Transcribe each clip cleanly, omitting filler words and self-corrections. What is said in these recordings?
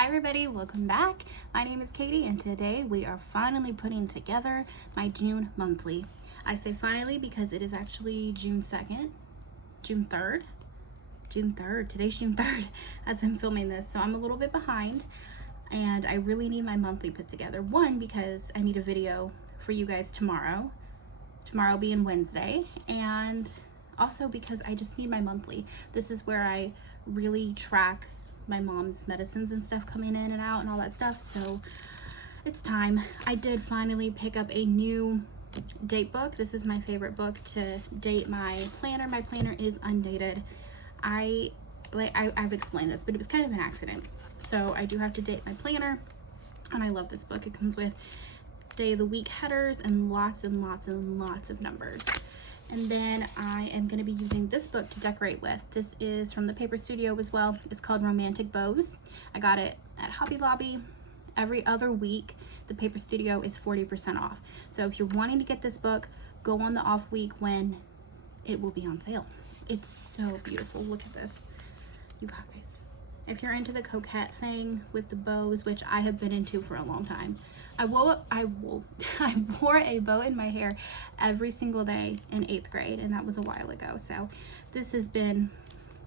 Hi everybody, welcome back. My name is Katie and today we are finally putting together my June monthly. I say finally because it is actually June 3rd. Today's June 3rd as I'm filming this, so I'm a little bit behind and I really need my monthly put together. One, because I need a video for you guys tomorrow being Wednesday, and also because I just need my monthly. This is where I really track my mom's medicines and stuff coming in and out and all that stuff, so it's time. I did finally pick up a new date book. This is my favorite book to date my planner. My planner is undated. I've explained this, but it was kind of an accident, so I do have to date my planner, and I love this book. It comes with day of the week headers and lots and lots and lots of numbers. And then I am going to be using this book to decorate with. This is from the Paper Studio as well. It's called Romantic Bows. I got it at Hobby Lobby. Every other week, the Paper Studio is 40% off. So if you're wanting to get this book, go on the off week when it will be on sale. It's so beautiful. Look at this, you guys. If you're into the coquette thing with the bows, which I have been into for a long time. I wore a bow in my hair every single day in 8th grade, and that was a while ago. So this has been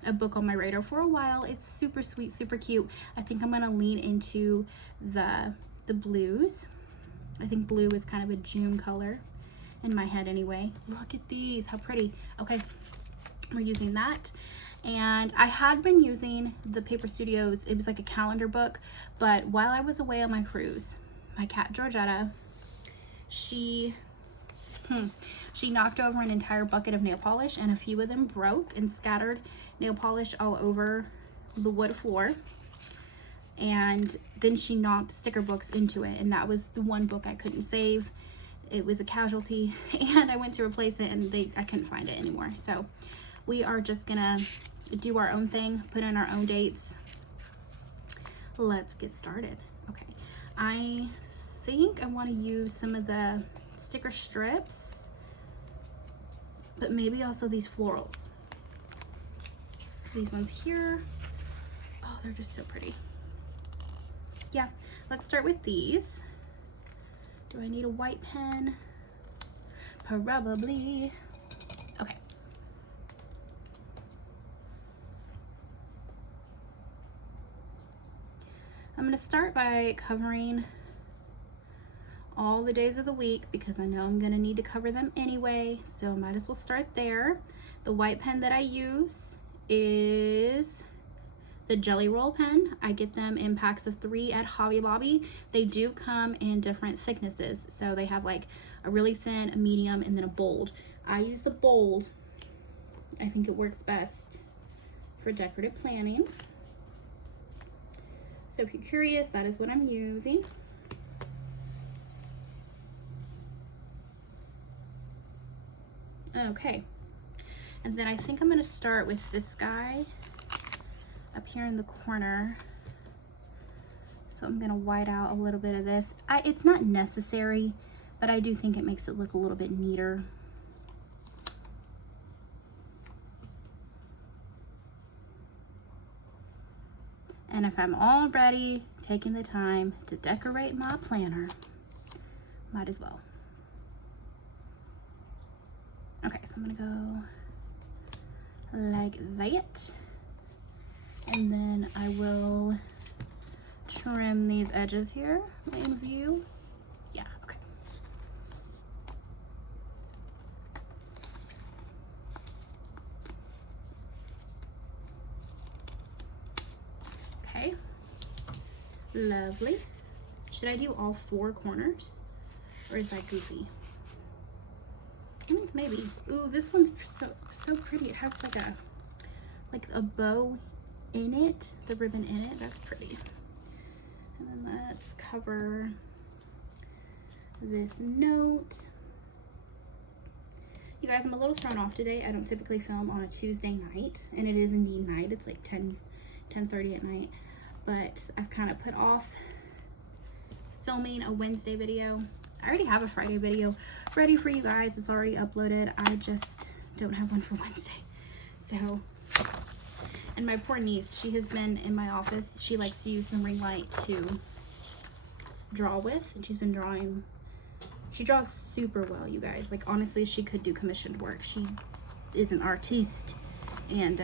a book on my radar for a while. It's super sweet, super cute. I think I'm gonna lean into the blues. I think blue is kind of a June color in my head anyway. Look at these, how pretty. Okay, we're using that. And I had been using the Paper Studios, it was like a calendar book, but while I was away on my cruise, my cat Georgetta, she knocked over an entire bucket of nail polish, and a few of them broke and scattered nail polish all over the wood floor. And then she knocked sticker books into it, and that was the one book I couldn't save. It was a casualty, and I went to replace it, and I couldn't find it anymore. So we are just gonna do our own thing, put in our own dates. Let's get started. Okay, I think I want to use some of the sticker strips, but maybe also these florals. These ones here, oh, they're just so pretty. Yeah, let's start with these. Do I need a white pen? Probably. Okay. I'm going to start by covering all the days of the week because I know I'm going to need to cover them anyway, so might as well start there. The white pen that I use is the Jelly Roll pen. I get them in packs of 3 at Hobby Lobby. They do come in different thicknesses, so they have like a really thin, a medium, and then a bold. I use the bold. I think it works best for decorative planning. So if you're curious, that is what I'm using. Okay, and then I think I'm gonna start with this guy up here in the corner. So I'm gonna white out a little bit of this. It's not necessary, but I do think it makes it look a little bit neater. And if I'm already taking the time to decorate my planner, might as well. Okay, so I'm gonna go like that. And then I will trim these edges here in view. Yeah, okay. Okay, lovely. Should I do all 4 corners, or is that goofy? I think maybe. Ooh, this one's so pretty. It has like a bow in it, the ribbon in it. That's pretty. And then let's cover this note. You guys, I'm a little thrown off today. I don't typically film on a Tuesday night, and it is indeed night. It's like 10:30 at night, but I've kind of put off filming a Wednesday video. I already have a Friday video ready for you guys. It's already uploaded. I just don't have one for Wednesday. So And my poor niece, she has been in my office. She likes to use the ring light to draw with, and she's been drawing. She draws super well, you guys. Like, honestly, she could do commissioned work. She is an artiste, and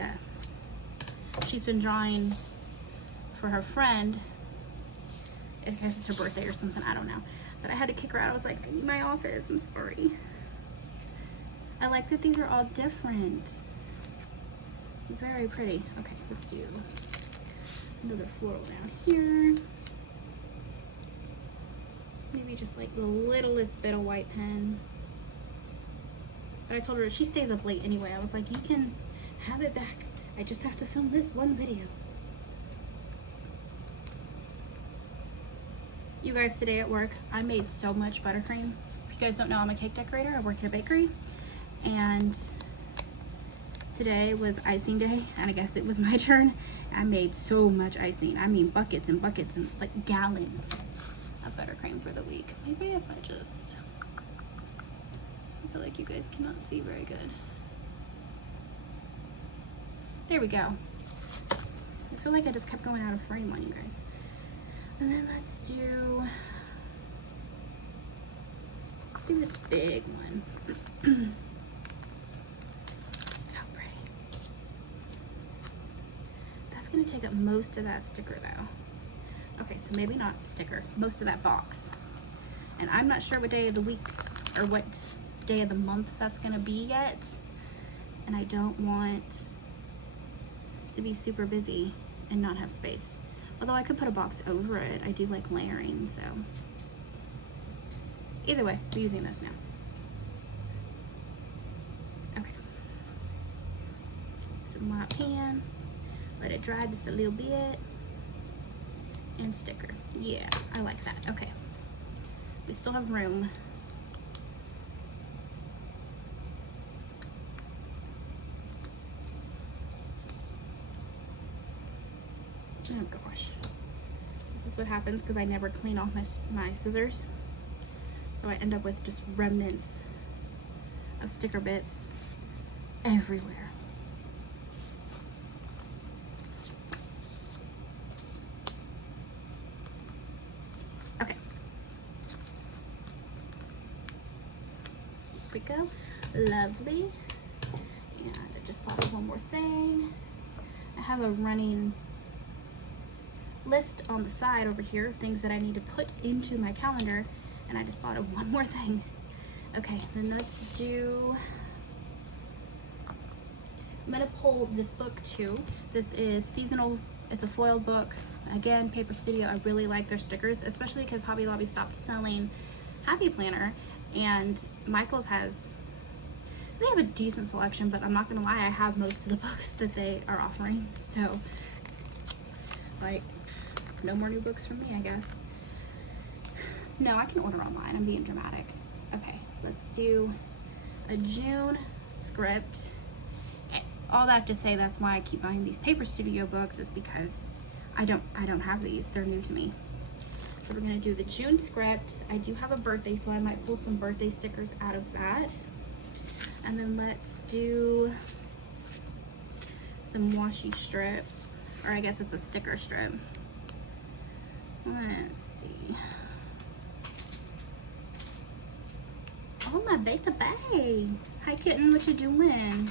she's been drawing for her friend. I guess it's her birthday or something, I don't know. But I had to kick her out. I was like, I need my office, I'm sorry. I like that these are all different. Very pretty. Okay, let's do another floral down here. Maybe just like the littlest bit of white pen. But I told her she stays up late anyway. I was like, you can have it back. I just have to film this one video. You guys, today at work, I made so much buttercream. If you guys don't know, I'm a cake decorator. I work at a bakery. And today was icing day, and I guess it was my turn. I made so much icing. I mean, buckets and buckets and like gallons of buttercream for the week. Maybe if I just, I feel like you guys cannot see very good. There we go. I feel like I just kept going out of frame on you guys. And then let's do this big one. So pretty. That's gonna take up most of that sticker though. Okay, so maybe not sticker, most of that box. And I'm not sure what day of the week or what day of the month that's gonna be yet. And I don't want to be super busy and not have space. Although I could put a box over it. I do like layering, so. Either way, we're using this now. Okay. Some white pen. Let it dry just a little bit. And sticker. Yeah, I like that. Okay. We still have room. Oh gosh. This is what happens because I never clean off my scissors. So I end up with just remnants of sticker bits everywhere. Okay. Here we go. Lovely. And I just thought of one more thing. I have a running list on the side over here of things that I need to put into my calendar, and I just thought of one more thing. Okay, then let's do, I'm gonna pull this book too. This is seasonal, it's a foil book. Again, Paper Studio, I really like their stickers, especially because Hobby Lobby stopped selling Happy Planner, and Michael's has, they have a decent selection, but I'm not gonna lie, I have most of the books that they are offering. So, like, no more new books from me, I guess. No, I can order online. I'm being dramatic. Okay, let's do a June script. All that to say, that's why I keep buying these Paper Studio books, is because I don't have these. They're new to me. So we're gonna do the June script. I do have a birthday, so I might pull some birthday stickers out of that. And then let's do some washi strips, or I guess it's a sticker strip. Let's see. Oh, my beta bay. Hi, kitten. What you doing?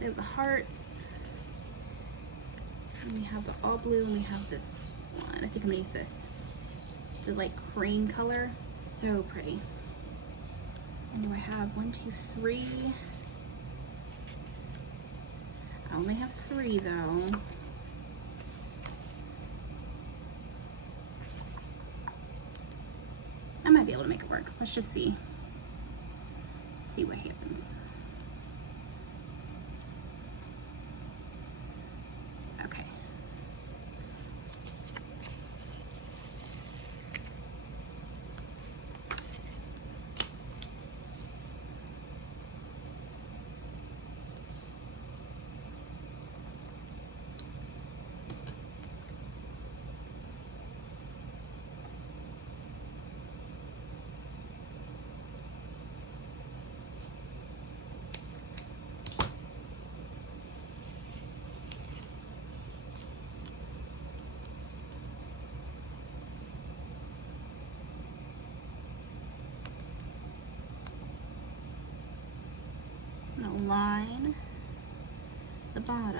We have the hearts. And we have the all blue, and we have this one. I think I'm gonna use this. The like cream color. So pretty. And do I have 1, 2, 3? I only have 3 though. I might be able to make it work. Let's just see what happens. Okay.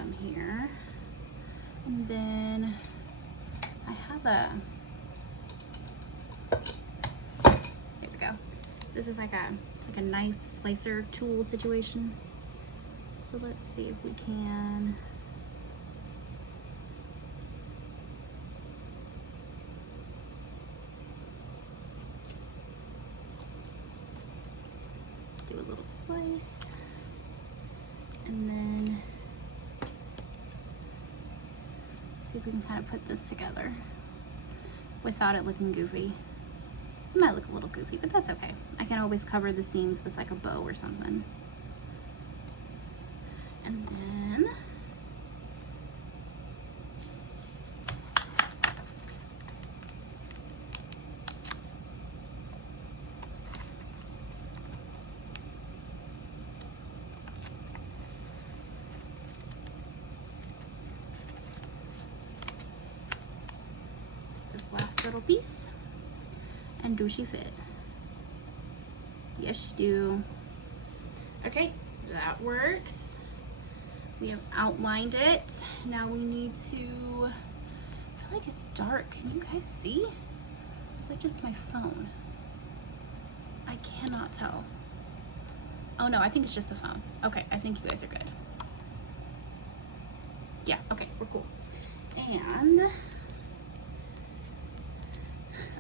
PWM here. And then I have here we go. This is like a knife slicer tool situation. So let's see if we can do a little slice, and then see if we can kind of put this together without it looking goofy. It might look a little goofy, but that's okay. I can always cover the seams with like a bow or something. And then this last little piece. And do she fit? Yes, she do. Okay, that works. We have outlined it. Now we need to, I feel like it's dark. Can you guys see? Is that just my phone? I cannot tell. Oh no, I think it's just the phone. Okay, I think you guys are good. Yeah, okay, we're cool. And,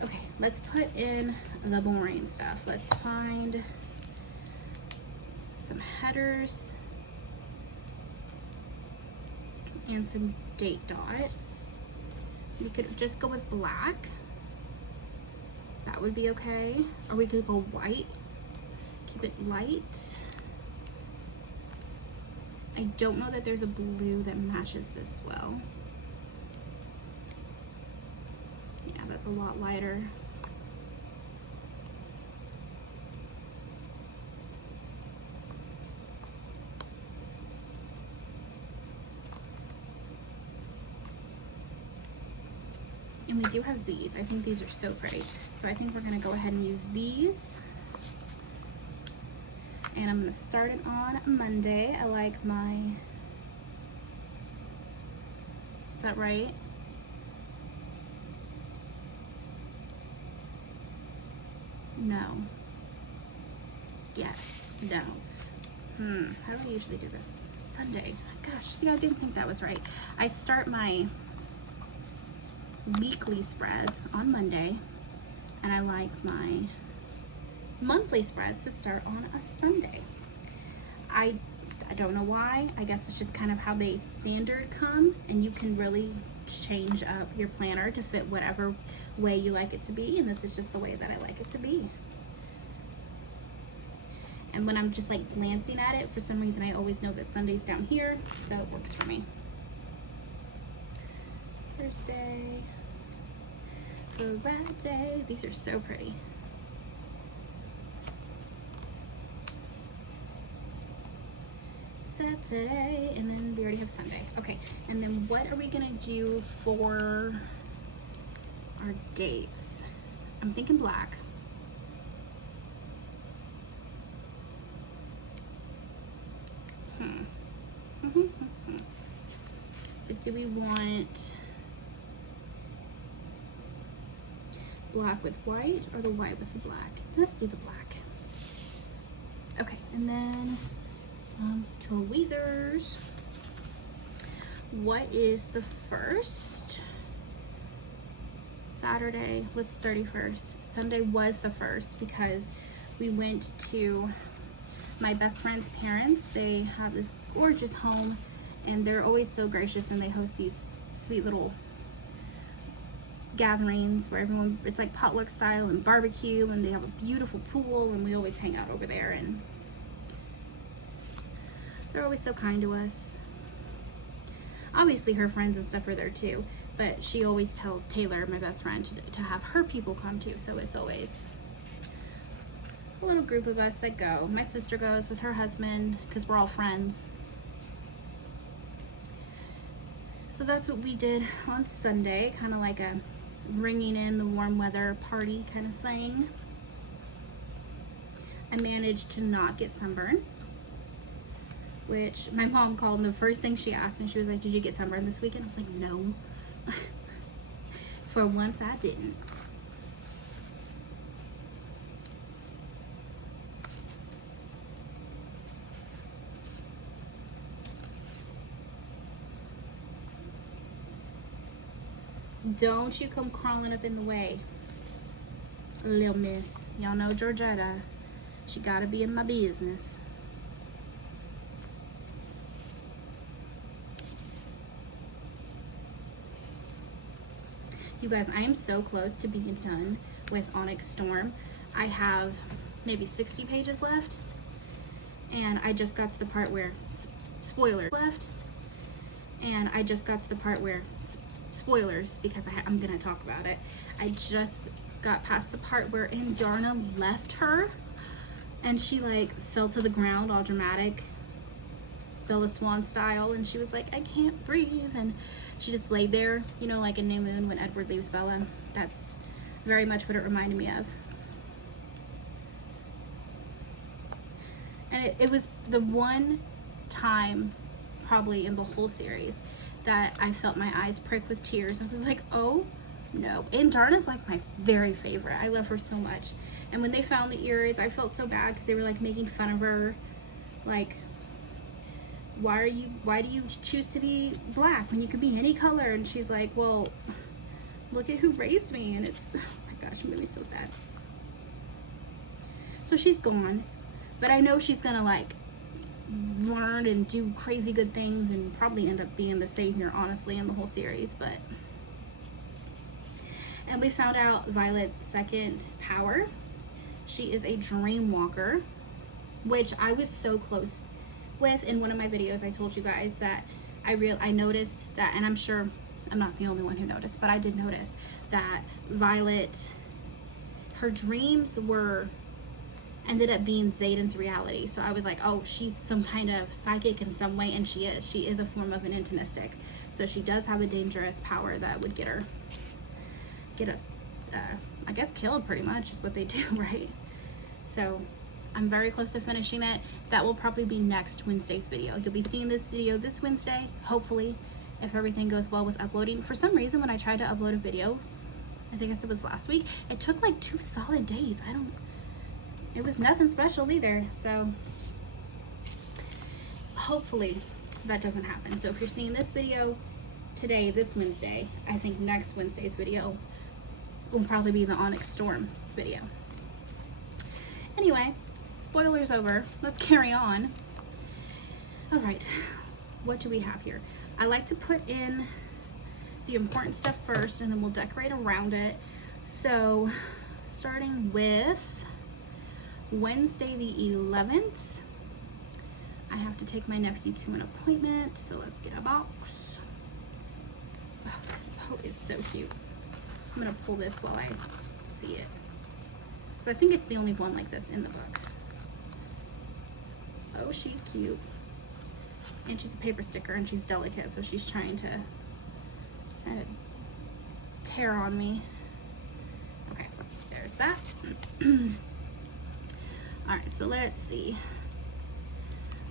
okay, let's put in the boring stuff. Let's find some headers and some date dots. We could just go with black. That would be okay. Or we could go white. Keep it light. I don't know that there's a blue that matches this well. Yeah, that's a lot lighter. And we do have these. I think these are so pretty. So I think we're gonna go ahead and use these. And I'm gonna start it on Monday. I like my, is that right? No. Yes, no. How do I usually do this? Sunday. Gosh, see, I didn't think that was right. I start my weekly spreads on Monday, and I like my monthly spreads to start on a Sunday. I don't know why. I guess it's just kind of how they standard come, and you can really change up your planner to fit whatever way you like it to be, and this is just the way that I like it to be. And when I'm just like glancing at it, for some reason I always know that Sunday's down here, so it works for me. Thursday, Friday. These are so pretty. Saturday, and then we already have Sunday. Okay, and then what are we gonna do for our dates? I'm thinking black. But do we want black with white or the white with the black? Let's do the black. Okay, and then some tweezers. What is the first? Saturday was the 31st. Sunday was the 1st because we went to my best friend's parents. They have this gorgeous home, and they're always so gracious, and they host these sweet little gatherings where everyone, it's like potluck style and barbecue, and they have a beautiful pool, and we always hang out over there, and they're always so kind to us. Obviously her friends and stuff are there too, but she always tells Taylor, my best friend, to have her people come too, so it's always a little group of us that go. My sister goes with her husband because we're all friends. So that's what we did on Sunday, kind of like a ringing in the warm weather party kind of thing. I managed to not get sunburned, which my mom called, and the first thing she asked me, she was like, did you get sunburned this weekend? I was like, no. For once I didn't. Don't you come crawling up in the way, little miss. Y'all know Georgetta. She gotta be in my business. You guys, I am so close to being done with Onyx Storm. I have maybe 60 pages left, and I just got to the part where spoilers left, and I just got to the part where spoilers, because I'm gonna talk about it. I just got past the part where Indarna left her, and she like fell to the ground all dramatic, Bella Swan style, and she was like, I can't breathe, and she just laid there, you know, like in New Moon when Edward leaves Bella. That's very much what it reminded me of. And it was the one time probably in the whole series that I felt my eyes prick with tears. I was like, oh no. And Darna's like my very favorite. I love her so much. And when they found the earrings, I felt so bad because they were like making fun of her, like, why do you choose to be black when you could be any color? And she's like, well, look at who raised me. And it's, oh my gosh, it made me so sad. So she's gone, but I know she's gonna like learn and do crazy good things and probably end up being the savior, honestly, in the whole series. But, and we found out Violet's second power. She is a dream walker, which I was so close with. In one of my videos, I told you guys that I noticed that, and I'm sure I'm not the only one who noticed, but I did notice that Violet, her dreams ended up being Xaden's reality. So I was like, oh, she's some kind of psychic in some way, and she is a form of an intinistic. So she does have a dangerous power that would get I guess killed, pretty much is what they do, right? So I'm very close to finishing it. That will probably be next Wednesday's video. You'll be seeing this video this Wednesday, hopefully, if everything goes well with uploading. For some reason, when I tried to upload a video, I think it was last week, it took like 2 solid days. It was nothing special either. So hopefully that doesn't happen. So if you're seeing this video today, this Wednesday, I think next Wednesday's video will probably be the Onyx Storm video. Anyway, spoilers over. Let's carry on. All right, what do we have here? I like to put in the important stuff first, and then we'll decorate around it. So starting with Wednesday the 11th, I have to take my nephew to an appointment, so let's get a box. Oh, this boat is so cute. I'm gonna pull this while I see it, because I think it's the only one like this in the book. Oh, she's cute. And she's a paper sticker, and she's delicate, so she's trying to tear on me. Okay, there's that. Alright, so let's see.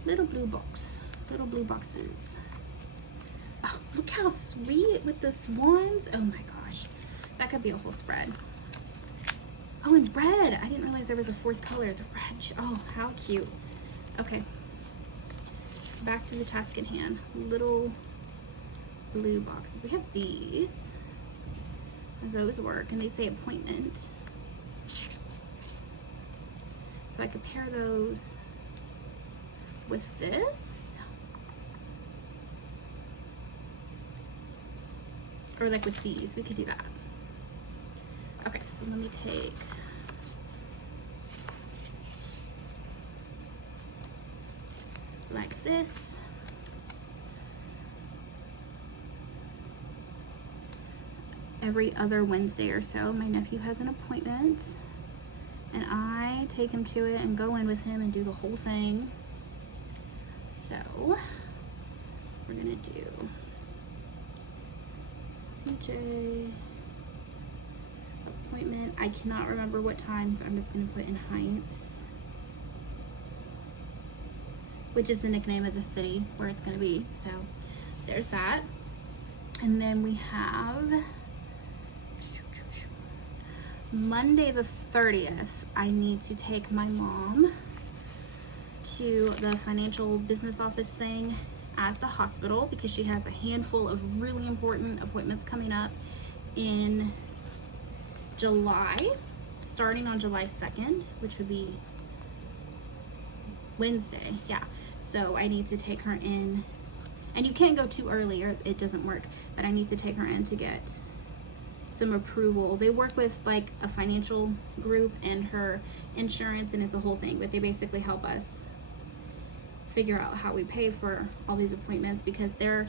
Little blue box. Little blue boxes. Oh, look how sweet with the swans. Oh my gosh. That could be a whole spread. Oh, and red. I didn't realize there was a 4th color. The red. Oh, how cute. Okay. Back to the task at hand. Little blue boxes. We have these. Those work, and they say appointment. So I could pair those with this. Or like with these. We could do that. Okay, so let me take like this. Every other Wednesday or so, my nephew has an appointment, and I take him to it and go in with him and do the whole thing. So we're gonna do CJ appointment. I cannot remember what time, so I'm just gonna put in Heights. which is the nickname of the city where it's going to be. So there's that. And then we have Monday the 30th. I need to take my mom to the financial business office thing at the hospital because she has a handful of really important appointments coming up in July, starting on July 2nd, which would be Wednesday. Yeah, so I need to take her in, and you can't go too early or it doesn't work, but I need to take her in to get some approval. They work with like a financial group and her insurance, and it's a whole thing, but they basically help us figure out how we pay for all these appointments because they're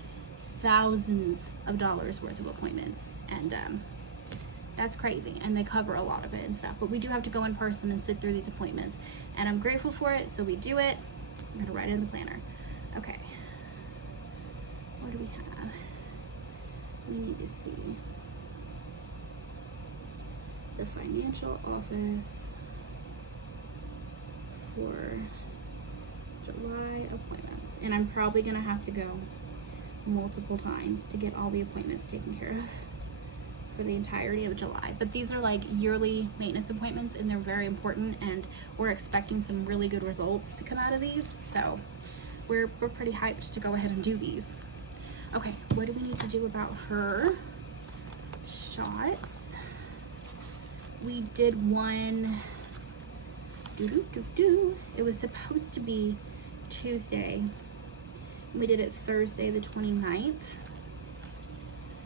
thousands of dollars worth of appointments, and that's crazy, and they cover a lot of it and stuff, but we do have to go in person and sit through these appointments, and I'm grateful for it, so we do it. I'm gonna write it in the planner. Okay, what do we have? We need to see the financial office for July appointments, and I'm probably gonna have to go multiple times to get all the appointments taken care of for the entirety of July. But these are like yearly maintenance appointments, and they're very important, and we're expecting some really good results to come out of these, so we're pretty hyped to go ahead and do these. Okay, what do we need to do about her shots? We did one, it was supposed to be Tuesday. We did it Thursday the 29th.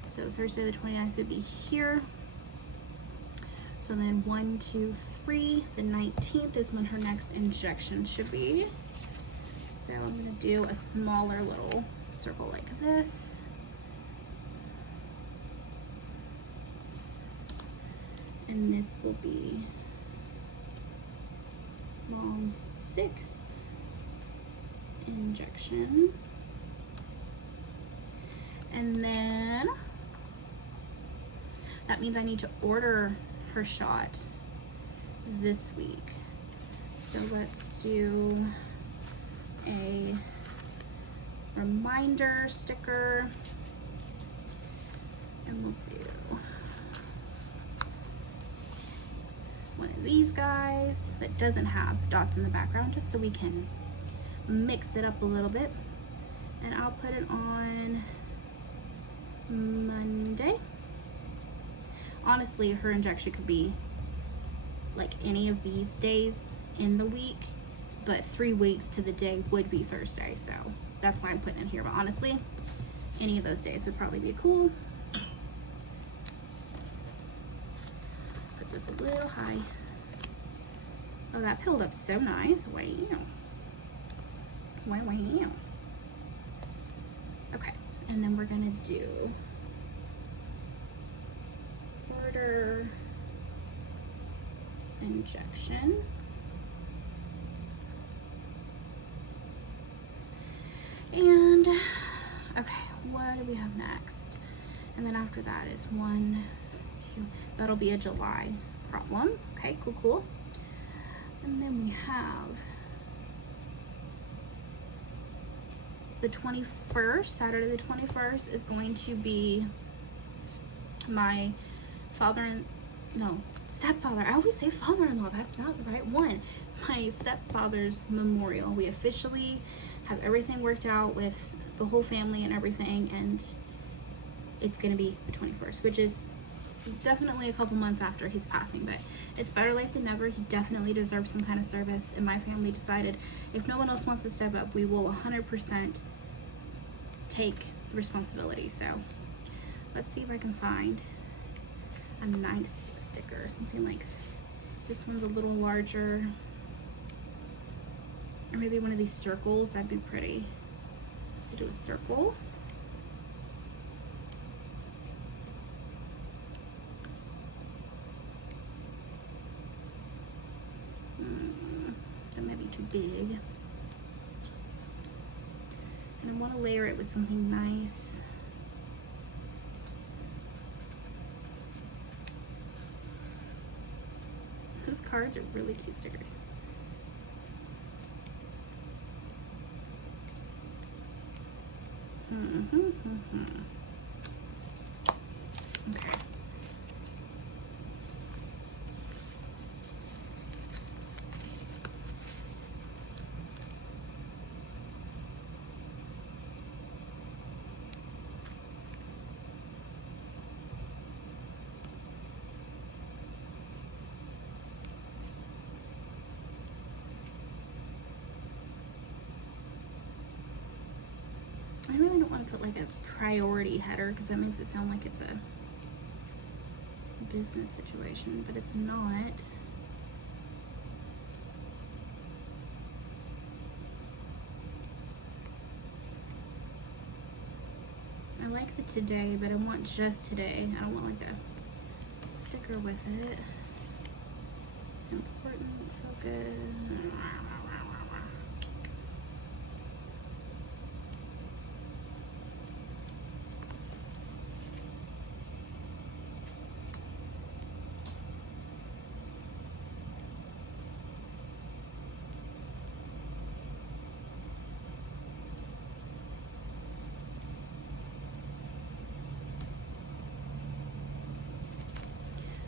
So Thursday the 29th would be here. So then 1, 2, 3, the 19th is when her next injection should be. So I'm gonna do a smaller little circle like this. And this will be Mom's 6th injection. And then that means I need to order her shot this week. So let's do a reminder sticker, and we'll do one of these guys that doesn't have dots in the background, just so we can mix it up a little bit. And I'll put it on Monday. Honestly, her injection could be like any of these days in the week, but 3 weeks to the day would be Thursday, so that's why I'm putting it here. But honestly, any of those days would probably be cool. Put this a little high. Oh, that filled up so nice. Wow. Wow, wow. Okay, and then we're gonna do order injection. And okay, what do we have next? And then after that is 1, 2, that'll be a July problem. Okay, cool, cool. And then we have the 21st, Saturday the 21st is going to be my stepfather. I always say father-in-law, that's not the right one. My stepfather's memorial. We officially have everything worked out with the whole family and everything, and it's gonna be the 21st, which is definitely a couple months after his passing, but it's better late than never. He definitely deserves some kind of service, and my family decided if no one else wants to step up, we will 100% take the responsibility. So let's see if I can find a nice sticker, something like this one's a little larger, or maybe one of these circles. That'd be pretty. I'll do a circle. That might be too big. And I want to layer it with something nice. Those cards are really cute stickers. Okay. I really don't want to put like a priority header because that makes it sound like it's a business situation, but it's not. I like the today, but I want just today. I don't want like a sticker with it. Important, focus.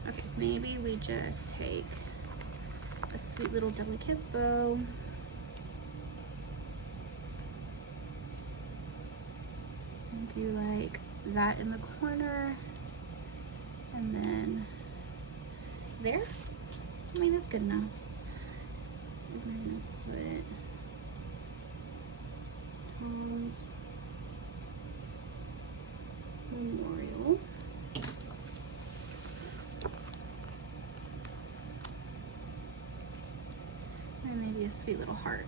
Okay, maybe we just take a sweet little delicate bow. And do like that in the corner. And then there. I mean, that's good enough. We're gonna put Tom's Memorial. And maybe a sweet little heart.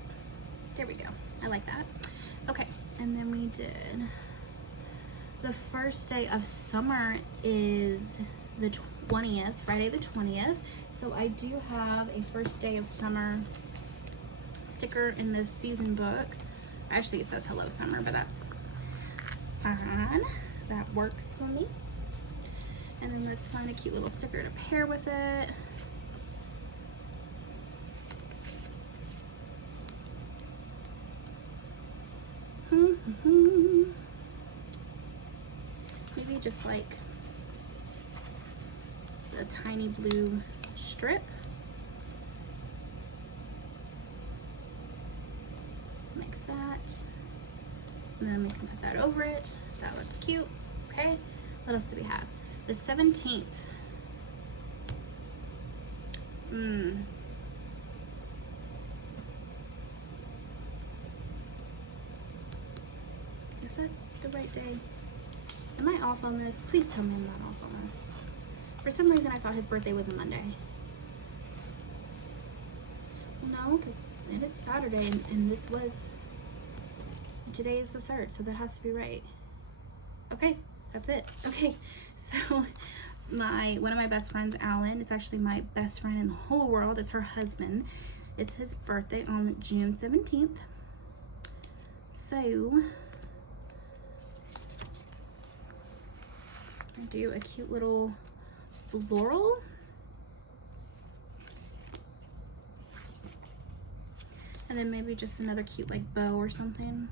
There we go. I like that. Okay, and then we did the first day of summer is the 20th, Friday the 20th. So I do have a first day of summer sticker in this season book. Actually, it says hello summer, but that's fine. That works for me. And then let's find a cute little sticker to pair with it. Maybe just like a tiny blue strip. Like that. And then we can put that over it. That looks cute. Okay. What else do we have? The 17th. Is that the right day? Am I off on this? Please tell me I'm not off on this. For some reason, I thought his birthday was a Monday. No, because it's Saturday, and this was, today is the 3rd, so that has to be right. Okay, that's it. Okay, so one of my best friends, Alan, it's actually my best friend in the whole world. It's her husband. It's his birthday on June 17th. So do a cute little floral. And then maybe just another cute like bow or something.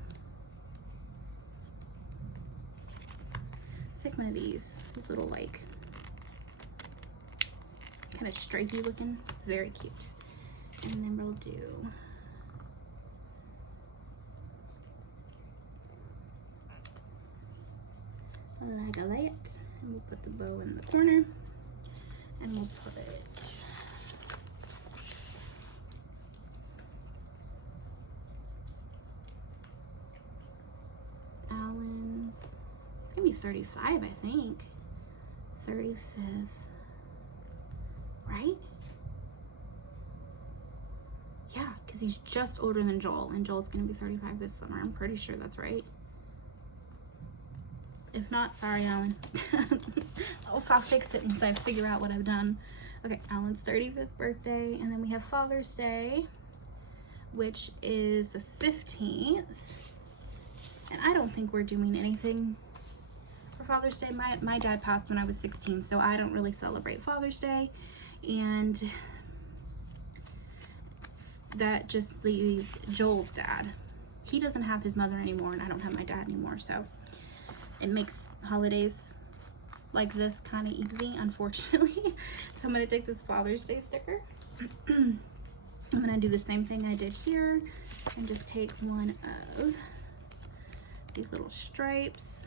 Let's take one of these little like kind of stripey looking, very cute. And then we'll do like a light, and we'll put the bow in the corner, and we'll put Alan's, it's gonna be 35, I think. 35th, right? Yeah, because he's just older than Joel, and Joel's gonna be 35 this summer. I'm pretty sure that's right. If not, sorry, Alan. I'll fix it once I figure out what I've done. Okay, Alan's 35th birthday, and then we have Father's Day, which is the 15th. And I don't think we're doing anything for Father's Day. My dad passed when I was 16, so I don't really celebrate Father's Day. And that just leaves Joel's dad. he doesn't have his mother anymore, and I don't have my dad anymore, so it makes holidays like this kind of easy, unfortunately. So I'm gonna take this Father's Day sticker. I'm gonna do the same thing I did here and just take one of these little stripes.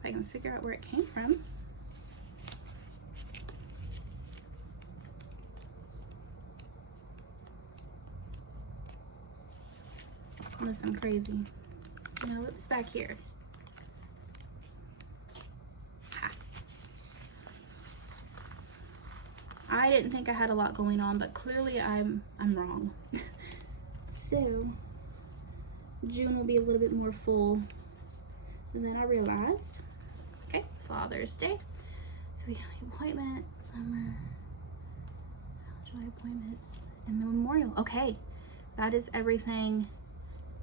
If I can figure out where it came from. Unless I'm crazy. No, it was back here. Ah. I didn't think I had a lot going on, but clearly I'm wrong. So June will be a little bit more full than I realized. Okay, Father's Day. So we have appointment, summer, joy appointments, and memorial. Okay, that is everything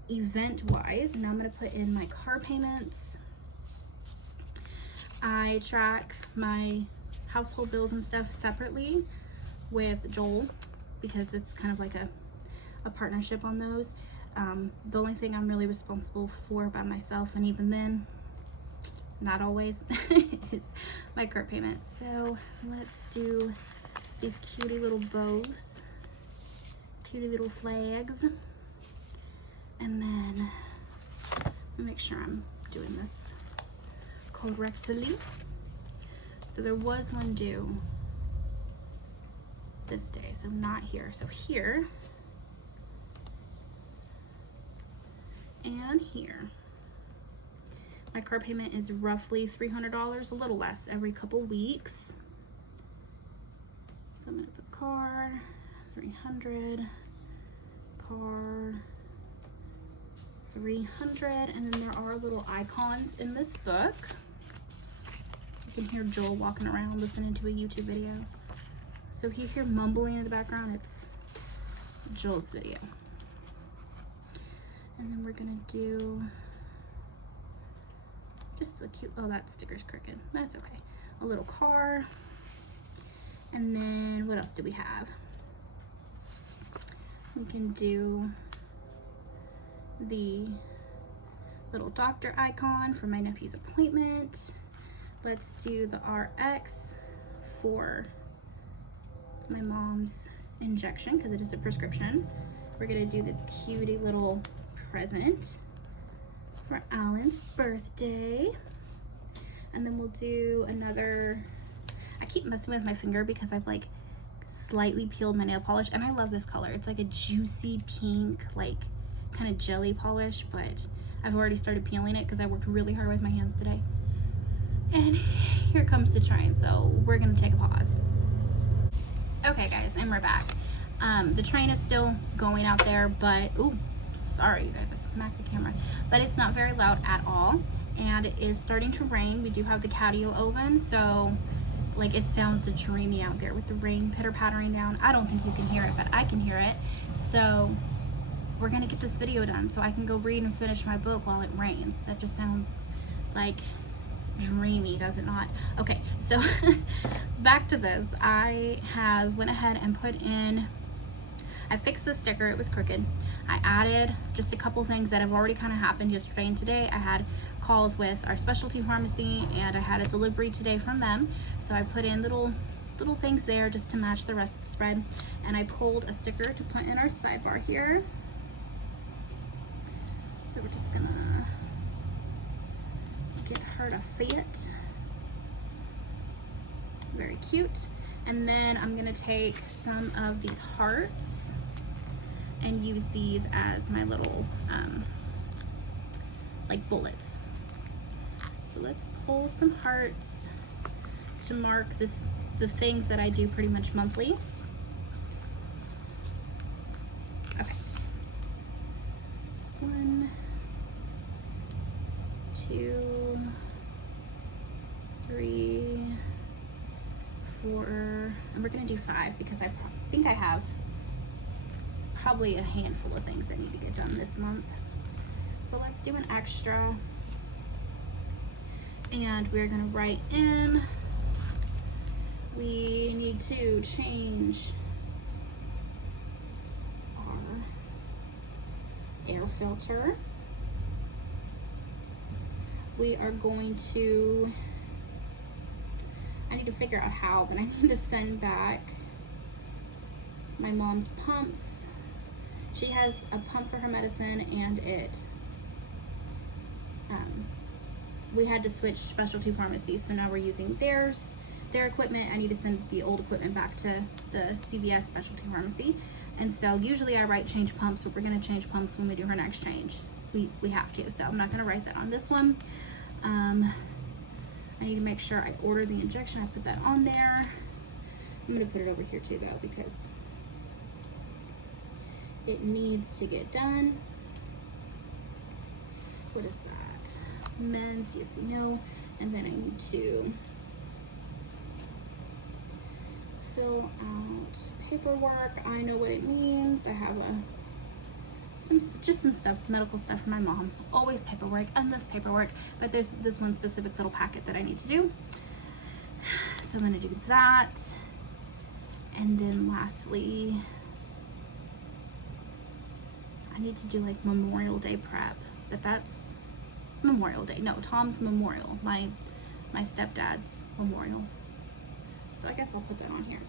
event-wise. Now I'm gonna put in my car payments. I track my household bills and stuff separately with Joel because it's kind of like a partnership on those. The only thing I'm really responsible for by myself, and even then, not always, is my car payment. So let's do these cutie little bows, cutie little flags. And then make sure I'm doing this correctly. So there was one due this day, so not here. So here and here. My car payment is roughly $300, a little less every couple weeks. So I'm gonna put car, 300, car, 300, and then there are little icons in this book. You can hear Joel walking around listening to a YouTube video. So if you hear mumbling in the background, it's Joel's video. And then we're gonna do just a cute, oh, that sticker's crooked. That's okay. A little car. And then what else do we have? We can do the little doctor icon for my nephew's appointment. Let's do the RX for my mom's injection because it is a prescription. We're gonna do this cutie little present for Alan's birthday. And then we'll do another, I keep messing with my finger because I've like slightly peeled my nail polish, and I love this color. It's like a juicy pink, like kind of jelly polish, but I've already started peeling it because I worked really hard with my hands today. And here comes the train, so we're gonna take a pause. Okay guys, and we're back. The train is still going out there, but ooh, sorry you guys, I smacked the camera, but it's not very loud at all, and it is starting to rain. We do have the catio open, so like it sounds dreamy out there with the rain pitter-pattering down. I don't think you can hear it, but I can hear it. So we're gonna get this video done so I can go read and finish my book while it rains. That just sounds like dreamy, does it not? Okay, so back to this. I have went ahead and put in, I fixed the sticker, it was crooked. I added just a couple things that have already kind of happened yesterday and today. I had calls with our specialty pharmacy, and I had a delivery today from them. So I put in little things there just to match the rest of the spread. And I pulled a sticker to put in our sidebar here. So we're just gonna get her to fit. Very cute. And then I'm gonna take some of these hearts and use these as my little like bullets. So let's pull some hearts to mark the things that I do pretty much monthly. Okay. 1, 2, 3, 4, and we're gonna do 5 because I think I have probably a handful of things that need to get done this month. So let's do an extra, and we're gonna write in, we need to change filter. We are going to, I need to figure out how, but I need to send back my mom's pumps. She has a pump for her medicine, and we had to switch specialty pharmacies, so now we're using their equipment. I need to send the old equipment back to the CVS specialty pharmacy. And so usually I write change pumps, but we're going to change pumps when we do her next change. We have to, so I'm not going to write that on this one. I need to make sure I order the injection. I put that on there. I'm going to put it over here too, though, because it needs to get done. What is that? Meds, yes, we know. And then I need to fill out paperwork. I know what it means. I have just some stuff, medical stuff for my mom. Always paperwork, endless paperwork, but there's this one specific little packet that I need to do. So I'm gonna do that. And then lastly, I need to do like Memorial Day prep, but that's Memorial Day. No, Tom's memorial, my stepdad's memorial. So I guess I'll put that on here.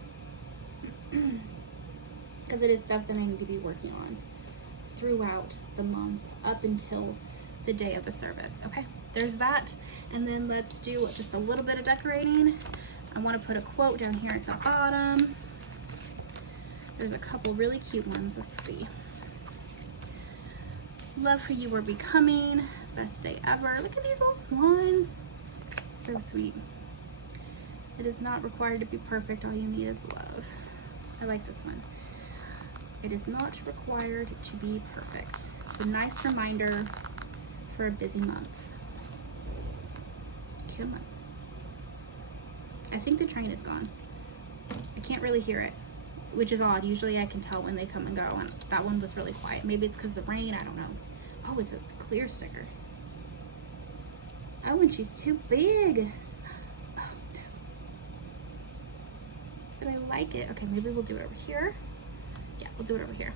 Because it is stuff that I need to be working on throughout the month up until the day of the service. Okay, there's that. And then let's do just a little bit of decorating. I want to put a quote down here at the bottom. There's a couple really cute ones. Let's see. Love who you were becoming. Best day ever. Look at these little swans. So sweet. It is not required to be perfect. All you need is love. I like this one. It is not required to be perfect. It's a nice reminder for a busy month. Come on. I think the train is gone. I can't really hear it, which is odd. Usually I can tell when they come and go, and that one was really quiet. Maybe it's because of the rain, I don't know. Oh, it's a clear sticker. Oh, and she's too big. Oh, no. But I like it. Okay, maybe we'll do it over here. Yeah, we'll do it over here.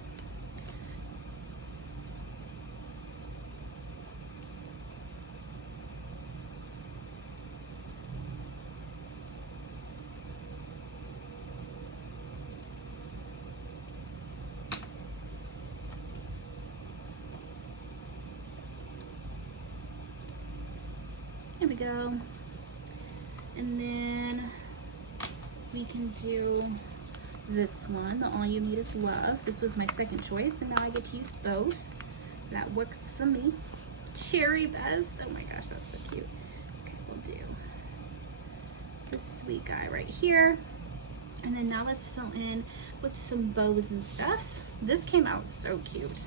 Here we go. And then we can do this one, the All You Need Is Love. This was my second choice, and now I get to use both. That works for me. Cherry Best. Oh my gosh, that's so cute. Okay, we'll do this sweet guy right here. And then now let's fill in with some bows and stuff. This came out so cute.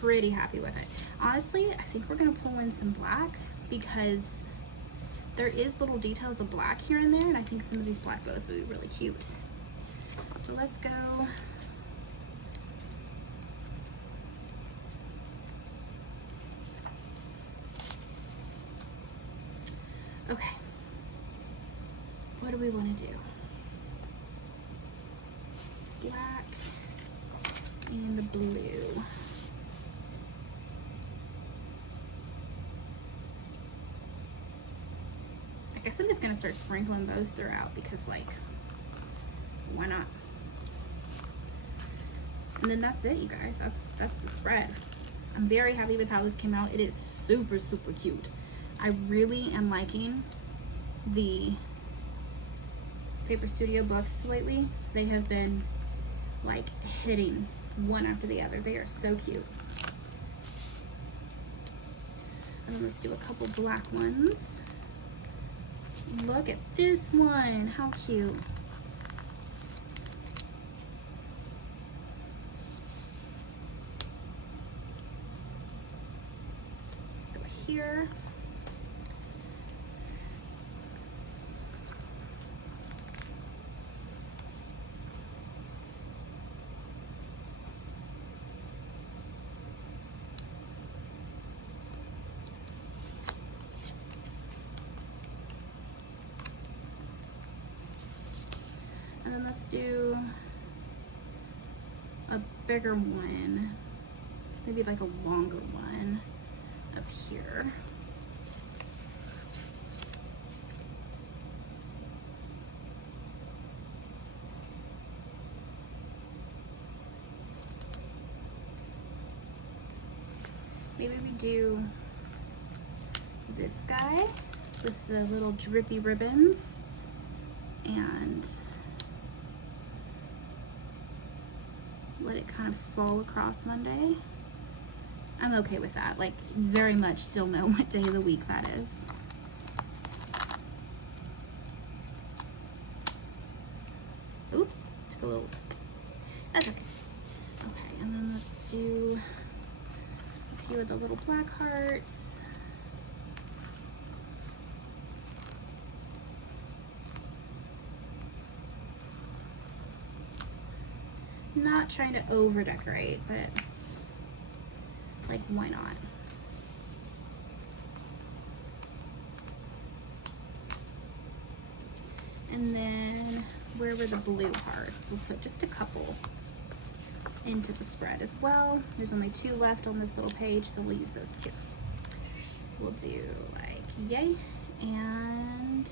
Pretty happy with it. Honestly, I think we're gonna pull in some black because there is little details of black here and there, and I think some of these black bows would be really cute. So let's go. Okay. What do we want to do? Black and the blue. I guess I'm just gonna start sprinkling bows throughout because, like, why not? And then that's it, you guys. That's the spread. I'm very happy with how this came out. It is super, super cute. I really am liking the Paper Studio books lately. They have been like hitting one after the other. They are so cute. And then let's do a couple black ones. Look at this one. How cute. Go here. And then let's do a bigger one. maybe like a longer one up here. Maybe we do this guy with the little drippy ribbons and let it kind of fall across Monday. I'm okay with that. Like, very much still know what day of the week that is. Oops, took a little, that's okay. Okay, and then let's do a few of the little black hearts. Not trying to over decorate, but like, why not? And then where were the blue hearts? We'll put just a couple into the spread as well. There's only 2 left on this little page, so we'll use those 2. We'll do like yay and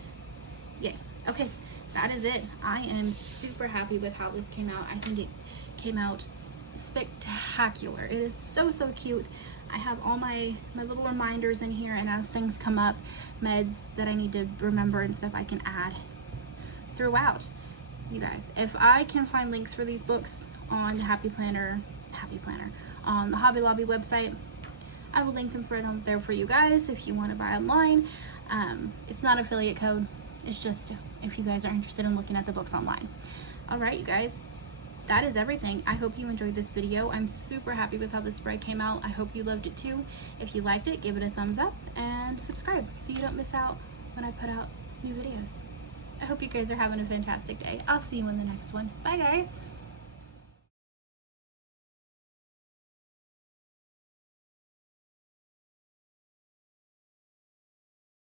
yay. Okay, that is it. I am super happy with how this came out. I think it came out spectacular. It is so, so cute. I have all my little reminders in here, and as things come up, meds that I need to remember and stuff, I can add throughout. You guys, if I can find links for these books on the Happy Planner, on the Hobby Lobby website, I will link them for it on there for you guys if you want to buy online. It's not affiliate code. It's just if you guys are interested in looking at the books online. All right, you guys. That is everything. I hope you enjoyed this video. I'm super happy with how this spread came out. I hope you loved it too. If you liked it, give it a thumbs up and subscribe so you don't miss out when I put out new videos. I hope you guys are having a fantastic day. I'll see you in the next one. Bye, guys.